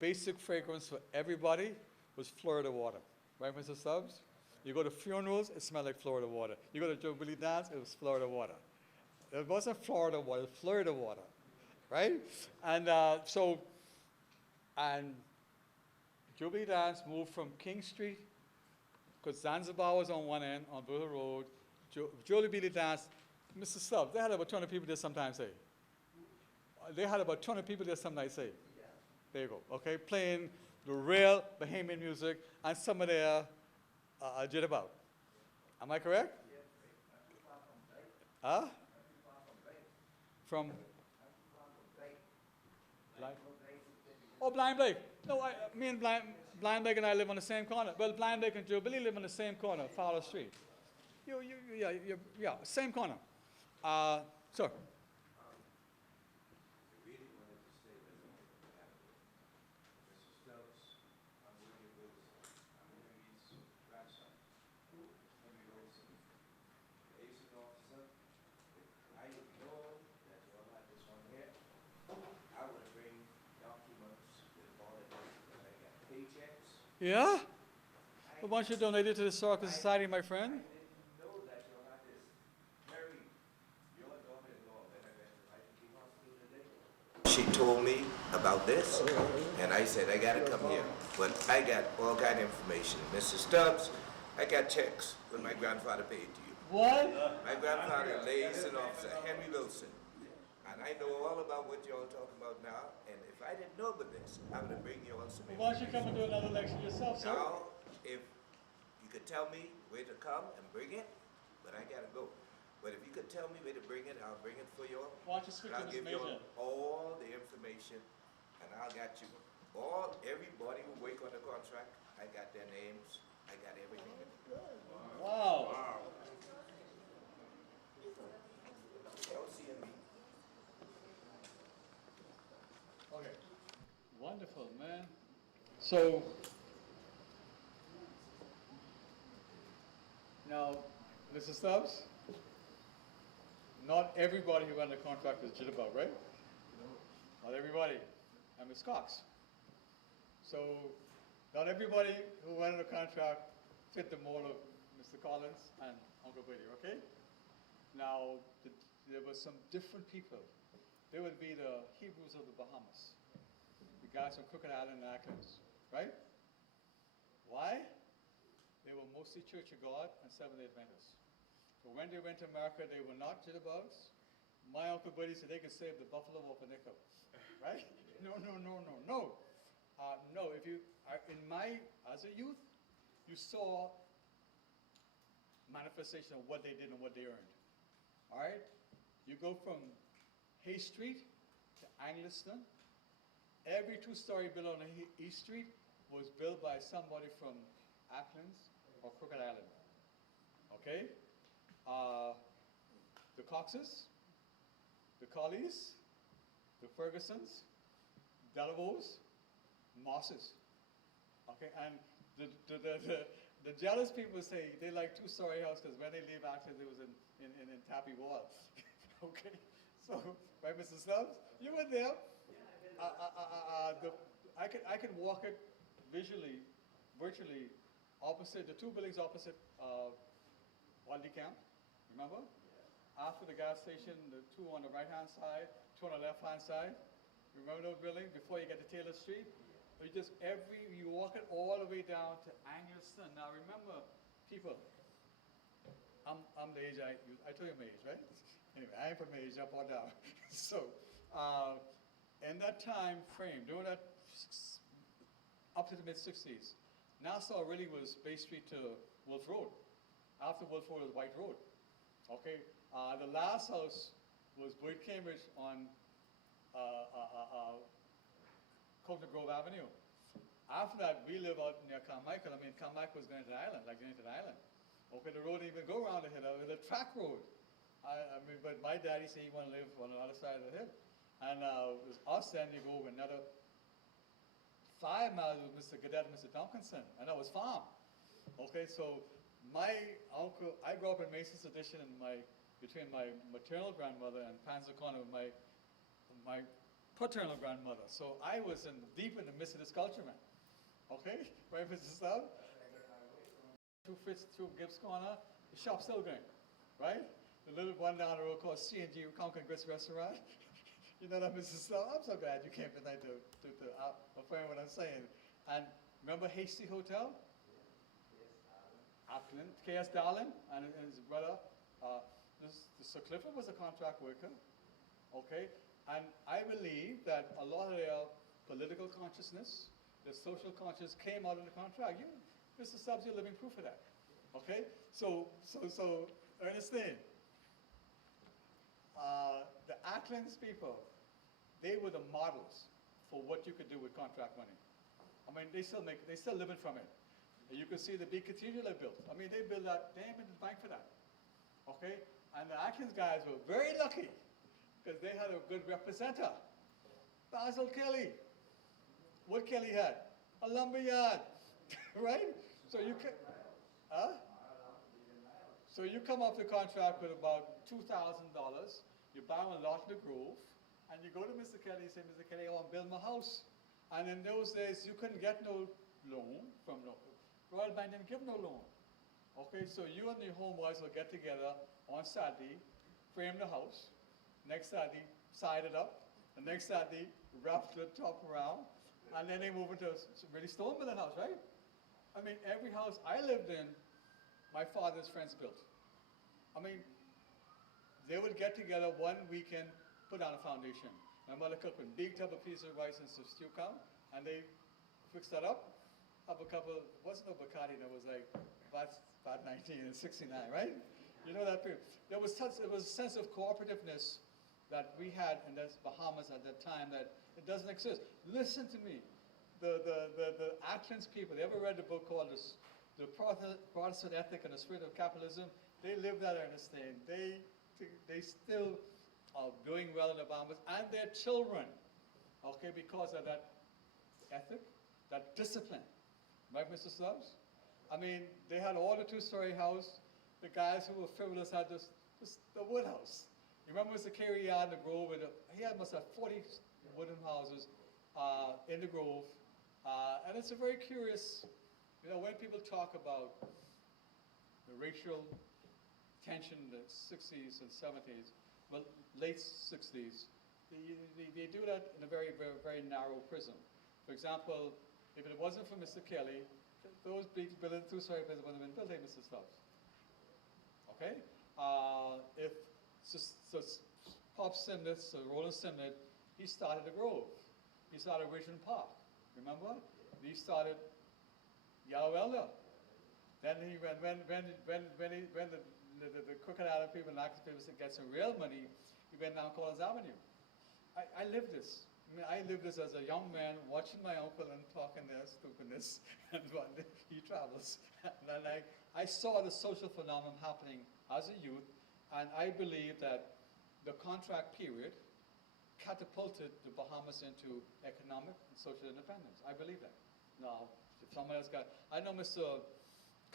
basic fragrance for everybody was Florida water. Right, Mr. Stubbs? You go to funerals, it smelled like Florida water. You go to Jubilee dance, it was Florida water. It wasn't Florida water, it was Florida water. Right? And and Jubilee dance moved from King Street, because Zanzibar was on one end, on Bootle Road. Jubilee dance, Mr. Stubbs, they had about 200 people there sometimes, say. They had about 200 people there some nights, say. There you go, okay? Playing the real Bahamian music and some of their jitterbug. Am I correct? Huh? From? Blind? Oh, Blind Blake. No, me and Blind Blake and I live on the same corner. Well, Blind Blake and Jubilee live on the same corner, Fowler Street. Yeah, same corner. Sir. Yeah? Well, why don't you donate it to the Historical Society, my friend? She told me about this, and I said, I gotta come here. But I got all kind of information. Mr. Stubbs, I got checks when my grandfather paid to you. What? My grandfather lays an officer, Henry Wilson. And I know all about what you're all talking about now, and if I didn't know about this, I would bring you all some information. Why don't you come and do another lecture yourself, sir? Now, if you could tell me where to come and bring it, but I gotta go. But if you could tell me where to bring it, I'll bring it for you all. Why don't you speak to I'll Ms. give you Major? all the information, and I'll got you. Everybody who work on the contract, I got their names, I got everything. Wow. LCMB. Okay. Wonderful, man. So, now, Mr. Stubbs, not everybody who ran the contract is jitterbug, right? Not everybody. And Ms. Cox. So, not everybody who ran the contract fit the mold of Mr. Collins and Uncle Brady, okay? Now, there were some different people. There would be the Hebrews of the Bahamas, the guys from Crooked Island and Atkins, right? Why? They were mostly Church of God and Seventh-day Adventists. But when they went to America, they were not jitterbugs. My Uncle Buddy said they could save the buffalo off a nickel, right? No. No, if you, as a youth, you saw manifestation of what they did and what they earned, all right? You go from Hay Street to Angliston. Every two-story building on East Street was built by somebody from Acklands or Crooked Island, okay? The Coxes, the Collies, the Fergusons, Delavos, Mosses, okay? And the jealous people say they like two-story house because when they leave Acklands, it was in tappy walls, okay? So, right, Mr. Stubbs, you were there. I can walk it visually, virtually, opposite, the two buildings opposite Waldy Camp, remember? After the gas station, the two on the right-hand side, two on the left-hand side. Remember those buildings before you get to Taylor Street? You walk it all the way down to Angliston. Now remember, people, I'm the age I told you my age, right? Anyway, I am from age up or down. So, in that time frame, during that, up to the mid-60s, Nassau really was Bay Street to Wolf Road. After Wolf Road was White Road. Okay, the last house was Boyd Cambridge on Coconut Grove Avenue. After that, we live out near Carmichael. I mean, Carmichael was going to the island, like going to the island. Okay, the road didn't even go around the hill, it was a track road. But my daddy said he wanted to live on the other side of the hill. And it was us then, you go over another 5 miles with Mr. Gadet and Mr. Tompkinson, and that was farm. Okay, so my uncle, I grew up in Mason's Addition between my maternal grandmother and Panzer Corner, my paternal grandmother. So I was deep in the midst of this culture, man. Okay, right, Mr. Stubb? Through Gibbs Corner, the shop's still going, right? The little one down the road called C&G Concord Grits Restaurant. You know that, Mrs. Stubb? I'm so glad you came tonight to affirm what I'm saying. And remember Hasty Hotel? Auckland, K.S. Darling and his brother. Sir Clifford was a contract worker, okay? And I believe that a lot of their political consciousness, their social consciousness came out of the contract. You, Mr. Stubbs, you're living proof of that, okay? So Ernestine, the Acklands people, they were the models for what you could do with contract money. I mean, they still living from it. And you can see the big cathedral they built. I mean, they built that, they ain't been to the bank for that. Okay? And the Atkins guys were very lucky because they had a good representative. Basil Kelly. What Kelly had? A lumberyard. Right? So you can, So you come off the contract with about $2,000. You buy a lot in the Grove. And you go to Mr. Kelly and say, Mr. Kelly, I want to build my house. And in those days, you couldn't get no loan from no. Royal Bank didn't give no loan. Okay, so you and your homeboys will get together on Saturday, frame the house. Next Saturday, side it up. The next Saturday, wrap the top around. And then they move into a really stone building house, right? I mean, every house I lived in, my father's friends built. I mean, they would get together one weekend, put down a foundation. My mother cooked a big tub of piece of rice and some stew cow, and they fixed that up. Have a couple, wasn't no Bacardi, that was like about 19 and 69, right? You know that period. There was a sense of cooperativeness that we had in the Bahamas at that time that it doesn't exist. Listen to me. The Atkins people, they ever read the book called The Protestant Ethic and the Spirit of Capitalism? They lived that Ernestine. They still are doing well in the Bahamas, and their children, okay, because of that ethic, that discipline. Right, Mr. Stubbs? I mean, they had all the two-story house. The guys who were frivolous had the wood house. You remember Mr. Carey in the Grove? He must have 40 wooden houses in the Grove. And it's a very curious, you know, when people talk about the racial tension in the 60s and 70s, well, late 60s, they do that in a very, very, very narrow prism. For example, if it wasn't for Mr. Kelly, those big building two-story buildings would have been built by Mr. Stubbs. Okay? If Pop Simnett, so Roland Simnett, he started the Grove. He started Richmond Park. Remember? He started Yellow Elder. Then he when the Crooked Island people and Atkins people said get some real money, he went down Collins Avenue. I lived this. I mean, I lived this as a young man, watching my uncle and talking their stupidness, and he travels. And I saw the social phenomenon happening as a youth, and I believe that the contract period catapulted the Bahamas into economic and social independence. I believe that. Now, if someone else I know Mr.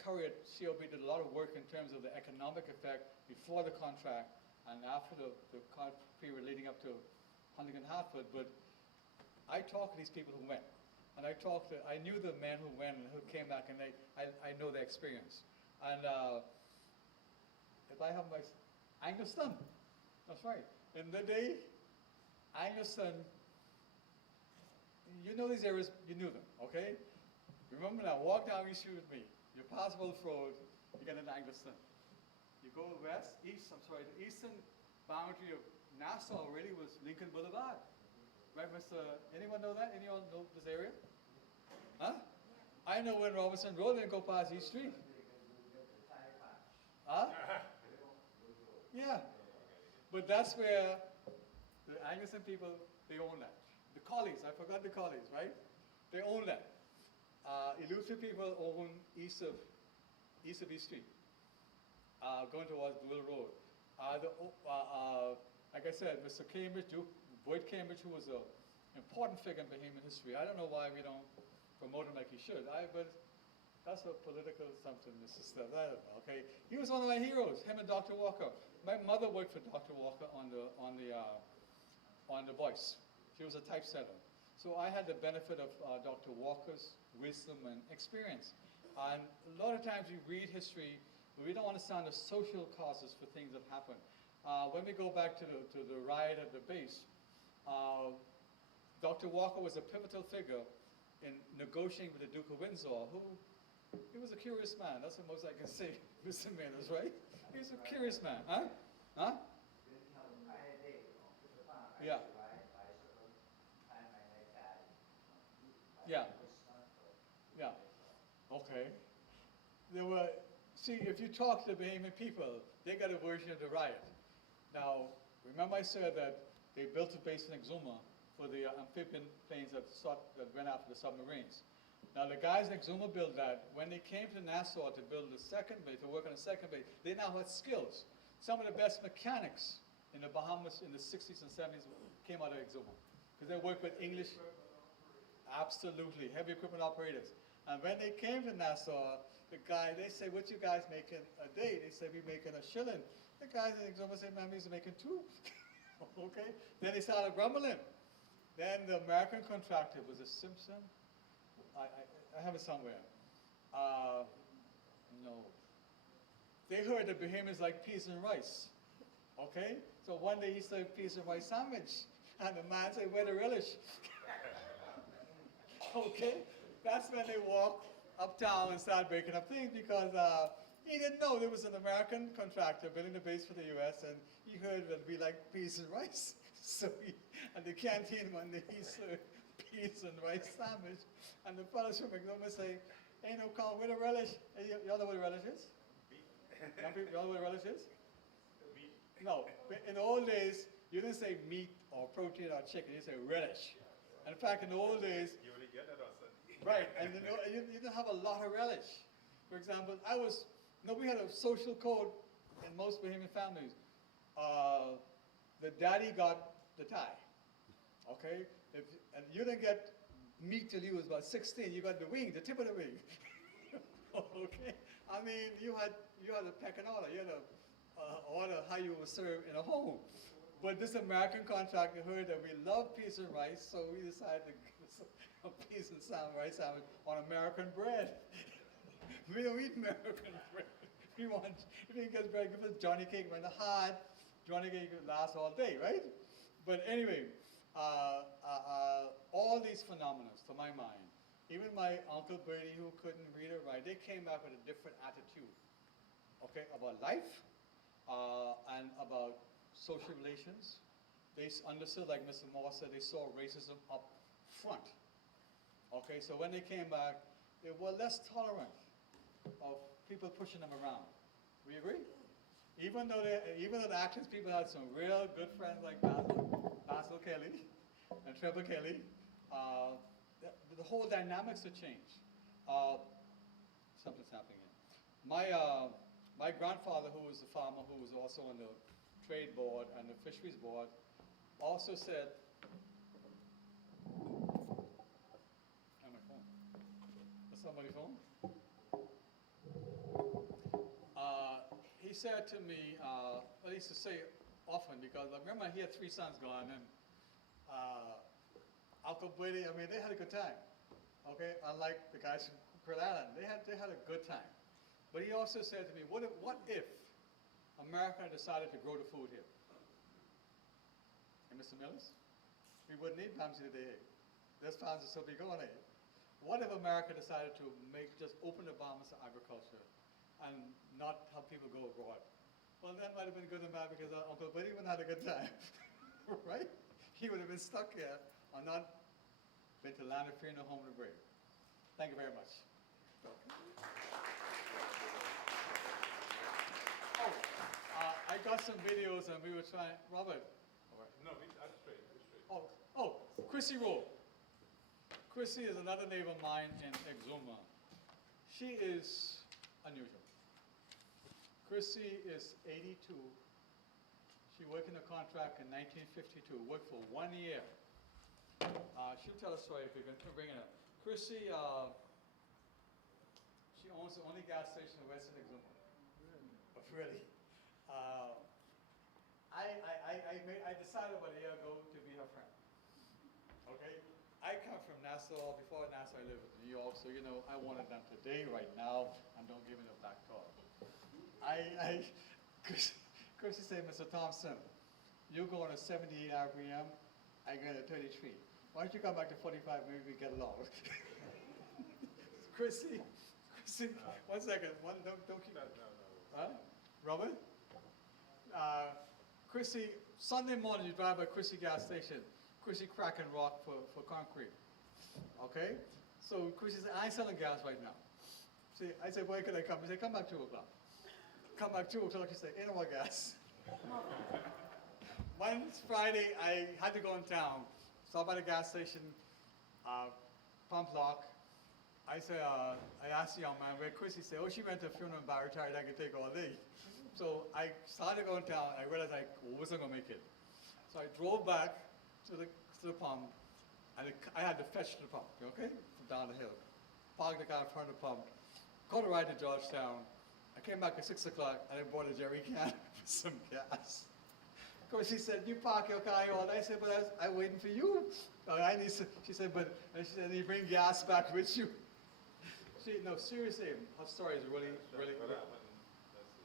Curry at COB did a lot of work in terms of the economic effect before the contract and after the contract period leading up to Huntington Hartford, but I talked to these people who went, and I knew the men who went and who came back, and I know their experience. And if I have my Angleton, that's right. In the day, Angleton, you know these areas, you knew them, okay? Remember now, walk down East Street with me. You pass Wolf Road, you get into Angleton. You go the eastern boundary of Nassau really was Lincoln Boulevard. Right, anyone know that? Anyone know this area? Huh? I know when Robinson Road didn't go past East Street. Huh? Yeah. But that's where the Anglican people, they own that. The Collies, I forgot the Collies, right? They own that. Illusory people own east of East Street, going towards Blue Road. Like I said, Mr. Cambridge, Boyd Cambridge, who was an important figure in Bahamian history. I don't know why we don't promote him like he should. But that's a political something, Mr. Stubbs. I don't know. Okay, he was one of my heroes. Him and Dr. Walker. My mother worked for Dr. Walker on the Voice. She was a typesetter. So I had the benefit of Dr. Walker's wisdom and experience. And a lot of times we read history, but we don't understand the social causes for things that happen. When we go back to the riot at the base, Dr. Walker was a pivotal figure in negotiating with the Duke of Windsor, who, he was a curious man. That's the most I can say, Mr. Millers, right? He was a curious man, huh? Huh? Yeah. Yeah. Yeah. Okay. There were, see, if you talk to the Bahamian people, they got a version of the riot. Now, remember I said that they built a base in Exuma for the amphibian planes that went after the submarines. Now, the guys in Exuma built that. When they came to Nassau to build the second base, to work on the second base, they now had skills. Some of the best mechanics in the Bahamas in the 60s and 70s came out of Exuma, because they worked with English, absolutely, heavy equipment operators. And when they came to Nassau, the guy, they say, what you guys making a day? They say, we making a shilling. The guys in Exuma said, man, we're making two. Okay? Then they started grumbling. Then the American contractor was a Simpson. I have it somewhere. No. They heard the Bahamians like peas and rice. Okay? So one day he served peas and rice sandwich. And the man said, where the relish? Okay? That's when they walked uptown and started breaking up things, because he didn't know there was an American contractor building the base for the U.S. and he heard that we like peas and rice. So at the canteen one day he served peas and rice sandwich, and the fellows from McDonald's say, ain't no call with a relish. Hey, y'all know what a relish is? Young people, y'all know what a relish is? No, in the old days, you didn't say meat or protein or chicken, you say relish. And in fact, in the old days, You only get that on Sunday. right, and you didn't have a lot of relish. For example, we had a social code in most Bahamian families. The daddy got the tie, okay? And you didn't get meat till you was about 16. You got the wing, the tip of the wing. Okay? I mean, you had a pecking order. You had a order how you were served in a home. But this American contractor heard that we love peas and rice, so we decided to give us a peas and rice sandwich on American bread. We don't eat American bread. We want, if you get bread, give us Johnny cake. When the hard Johnny cake lasts all day, right? But anyway, all these phenomena, to my mind, even my Uncle Bertie, who couldn't read or write, they came back with a different attitude, okay, about life and about social relations. They understood, like Mr. Moore said, they saw racism up front. Okay, so when they came back, they were less tolerant of people pushing them around. We agree? Even though the Atkins people had some real good friends like Basil Kelly and Trevor Kelly, the whole dynamics have changed. Something's happening here. My grandfather, who was a farmer, who was also on the trade board and the fisheries board, also said, on my phone. That's not my phone? He said to me, I used to say often, because I remember he had 3 sons gone, and Uncle Brady, I mean, they had a good time. Okay, unlike the guys from Cook Island, they had a good time. But he also said to me, what if America decided to grow the food here? And Mr. Millers, we wouldn't need Bamsi today. Those farms would still be going there. What if America decided to just open the Bahamas to agriculture and not have people go abroad? Well, that might have been good and bad, because Uncle Billy would have had a good time, right? He would have been stuck here or not been to land of fear, no home to brave. Thank you very much. I got some videos, and we were trying, Robert. No, I'm straight. We're straight. Oh, Chrissy Rowe. Chrissy is another neighbor of mine in Exuma. She is unusual. Chrissy is 82. She worked in a contract in 1952, worked for 1 year. She'll tell a story if you can bring it up. Chrissy, she owns the only gas station in Western Exuma. Really? I decided about a year ago to be her friend. I come from Nassau. Before Nassau, I lived in New York. So, you know, I wanted them today, right now, and don't give me the black talk. Chrissy said, Mr. Thompson, you're going to 78 RPM. I get a 33. Why don't you come back to 45? Maybe we get along. Chrissy, 1 second. Don't keep. No. Huh? Robert? Chrissy, Sunday morning you drive by Chrissy gas station. Chrissy cracking rock for concrete. Okay? So Chrissy said, I ain't selling gas right now. See, I said, where can I come? He said, come back 2 o'clock. Come back 2 o'clock, she said, ain't no more gas. One Friday, I had to go in town. Stop by the gas station, pump lock. I said, I asked the young man where Chrissy said, oh, she went to a funeral in Barry Tired, I could take all day. So I started going down, I realized I wasn't gonna make it. So I drove back to the pump, and I had to fetch the pump, okay, from down the hill. Parked the car in front of the pump, caught a ride to Georgetown. I came back at 6 o'clock, and I bought a jerry can for some gas. Of course, she said, you park your car here all day. I said, but I'm waiting for you. She said, and she said, you bring gas back with you. No, seriously, her story is really. What happened? Let's see.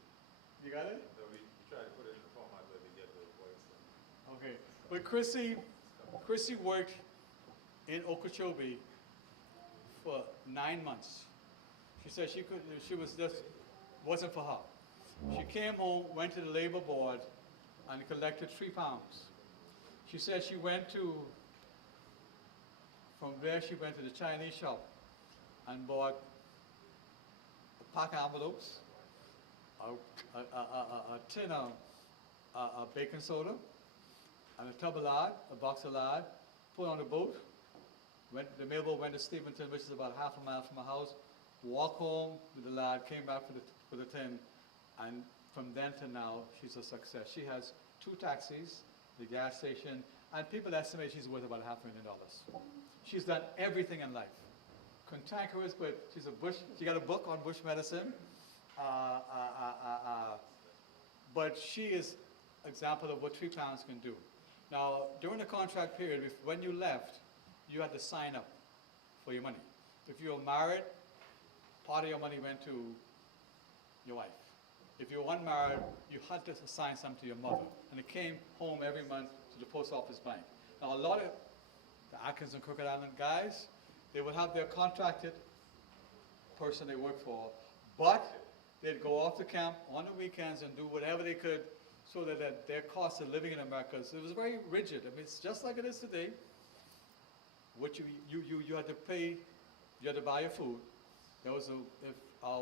You got it? So we tried to put it in the format where we get the voice. Okay, but Chrissy worked in Okeechobee for 9 months. She said wasn't for her. She came home, went to the labor board, and collected 3 pounds. She said from there she went to the Chinese shop and bought a pack of envelopes, a tin of baking soda, and a tub of lard, a box of lard, put on a boat, the mailboat went to Steventon, which is about half a mile from my house, walked home with the lard, came back for the tin, and from then to now, she's a success. She has 2 taxis, the gas station, and people estimate she's worth about $500,000. She's done everything in life. Cantankerous, but she got a book on bush medicine. But she is an example of what 3 pounds can do. Now, during the contract period, when you left, you had to sign up for your money. If you were married, part of your money went to your wife. If you were unmarried, you had to assign some to your mother. And it came home every month to the post office bank. Now, a lot of the Atkins and Crooked Island guys, they would have their contracted person they work for, but they'd go off to camp on the weekends and do whatever they could so that their cost of living in America, so it was very rigid. I mean, it's just like it is today. What you had to pay, you had to buy your food. There was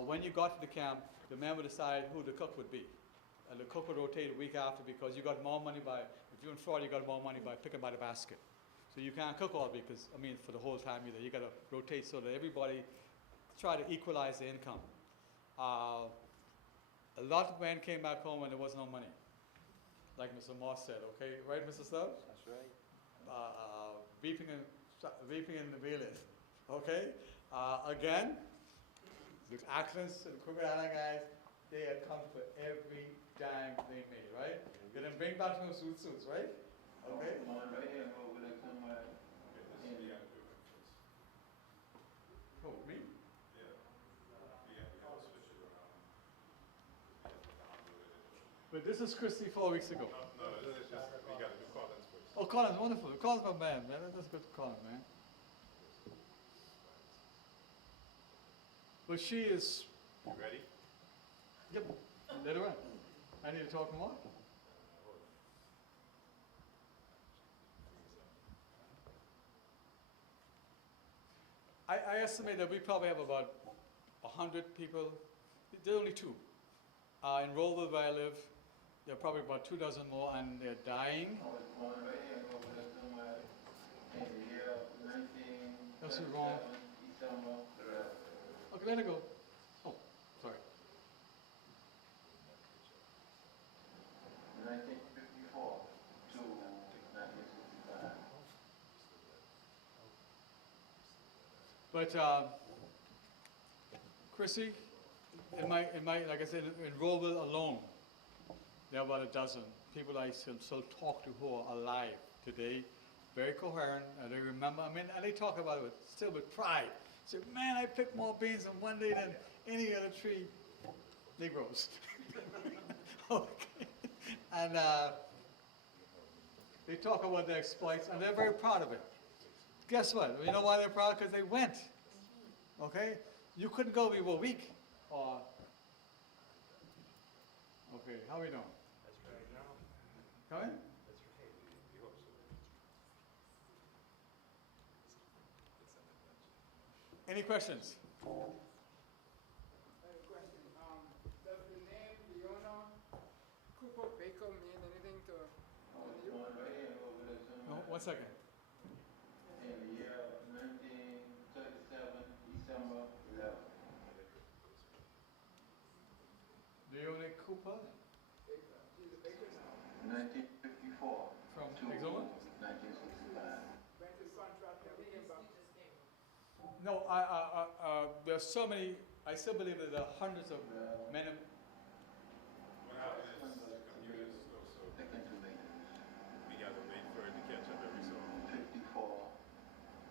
when you got to the camp, the man would decide who the cook would be. And the cook would rotate a week after because you got more money if you're in Florida, you got more money by picking by the basket. So you can't cook all week for the whole time either. You got to rotate so that everybody try to equalize the income. A lot of men came back home and there was no money. Like Mr. Moss said, okay? Right, Mr. Stubbs? That's right. Beeping in the wheeling, okay? Again, the Atkins and the Crooked Island guys, they had come for every dime they made, right? They didn't bring back no suits, right? Okay? Who, me? But this is Christy 4 weeks ago. No, it's just, we got to do Collins first. Oh, Colin's wonderful. Colin's my man. That's good, Colin, man. But she is. You ready? Yep. Let her run. I need to talk more. I estimate that we probably have about 100 people. There are only 2. In Rollville, where I live, there are probably about 2 dozen more, and they're dying. That's wrong. Okay, let it go. Oh, sorry. 1954 to 1965. But Chrissy, in my, like I said, in Rollville alone, there are about 12 people I still talk to who are alive today. very coherent, and they remember, I mean, and they talk about it still with pride. Say, man, I picked more beans in one day than any other three Negroes. Okay. And they talk about their exploits, and they're very proud of it. Guess what? You know why they're proud? Because they went. Okay? You couldn't go, we were weak. Or, okay, how we doing? Coming? Any questions? I have a question. Does the name Leona Cooper Baker mean anything to you? One right here over there somewhere. No, 1 second. In the year 1937, December 11th. Leone Cooper Baker. He's a baker now. 1954 from to Exuma? 1965. Went his contract and he came back. No, there's so many, I still believe that there are hundreds of men and What happened is, a few years ago, so Second to latest. we got to wait for it to catch up every so often. 54,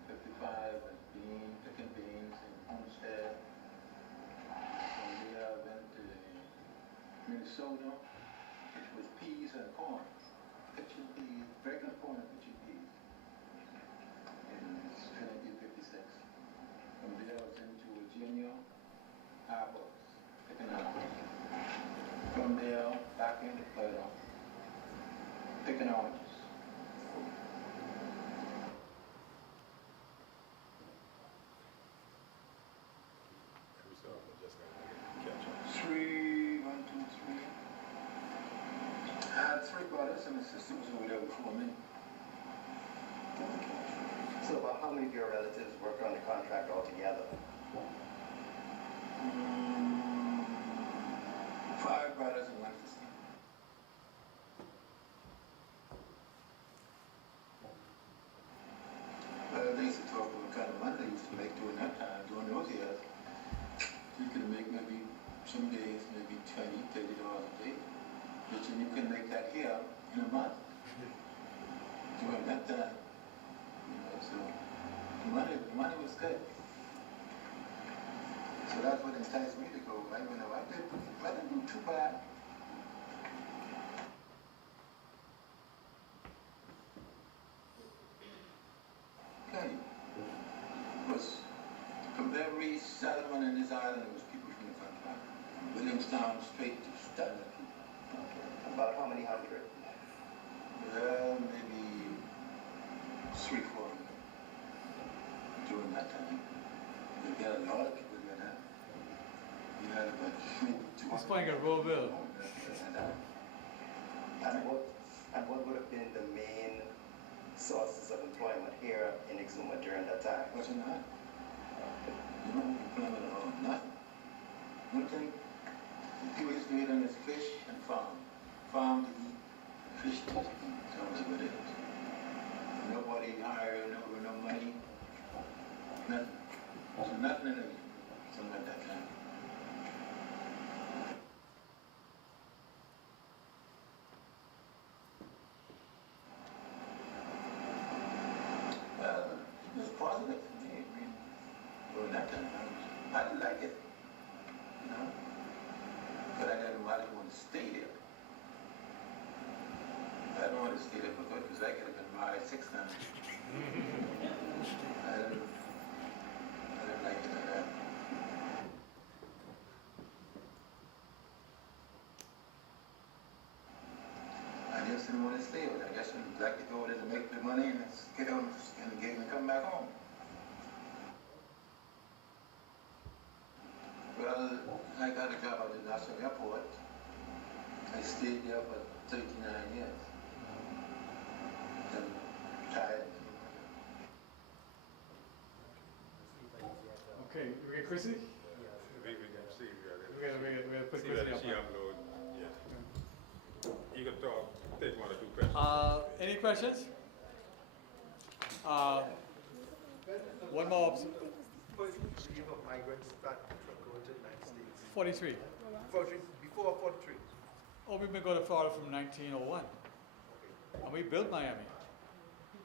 55 was picking beans in Homestead. From there I went to Minnesota, which was peas and corn. Pitching peas, regular corn and pitching peas. In 1956. From there I was into Virginia, apples, picking apples. From there, back into Florida, picking oranges. Every so often, just got to catch up. One, two, three. I had three brothers and a sister was over there before me. So about how many of your relatives work on the contract altogether? Five brothers and one sister. Well, they used to talk about what kind of money they used to make during that time, during those years. You could make maybe some days, maybe $20, $30 a day. But you can make that here in a month. During that time. You know, so the money was good. So that's what enticed me to go. I didn't do too bad. Okay. It was from every settlement in this island, it was people from the country. From Williamstown straight to Stanley. About how many hundred? Well, maybe 300, 400 during that time. You got a lot of people doing that. You had about maybe 200. He's playing a role bill. And what would have been the main sources of employment here in Exuma during that time? Was it not? You don't employment at all, nothing. One thing, people used to eat on is fish and farm. Farm to eat, fish to eat. That was what it is. Nobody hired, no money, nothing. So nothing in it, something like that time. Well, it was positive for me. I mean, during that time, I didn't like it, you know. But I didn't want to stay there. I don't want to stay there because I could have been married 6 times. I didn't like it like that. I just didn't want to stay with it. I just would like to go there to make the money and get out and come back home. Well, I got a job at the National Airport. I stayed there for 39 years. Then retired. Okay, we get Chrissy? We can see, We gotta put see Chrissy whether up. she upload, yeah. You can talk, take 1 or 2 questions. Any questions? One more, First, you have migrants that going to the United States. 43. Before 43. Oh, we've been going to Florida from 1901. And we built Miami.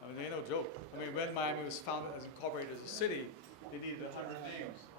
I mean, they ain't no joke. I mean, when Miami was founded as incorporated as a city, they needed 100 names.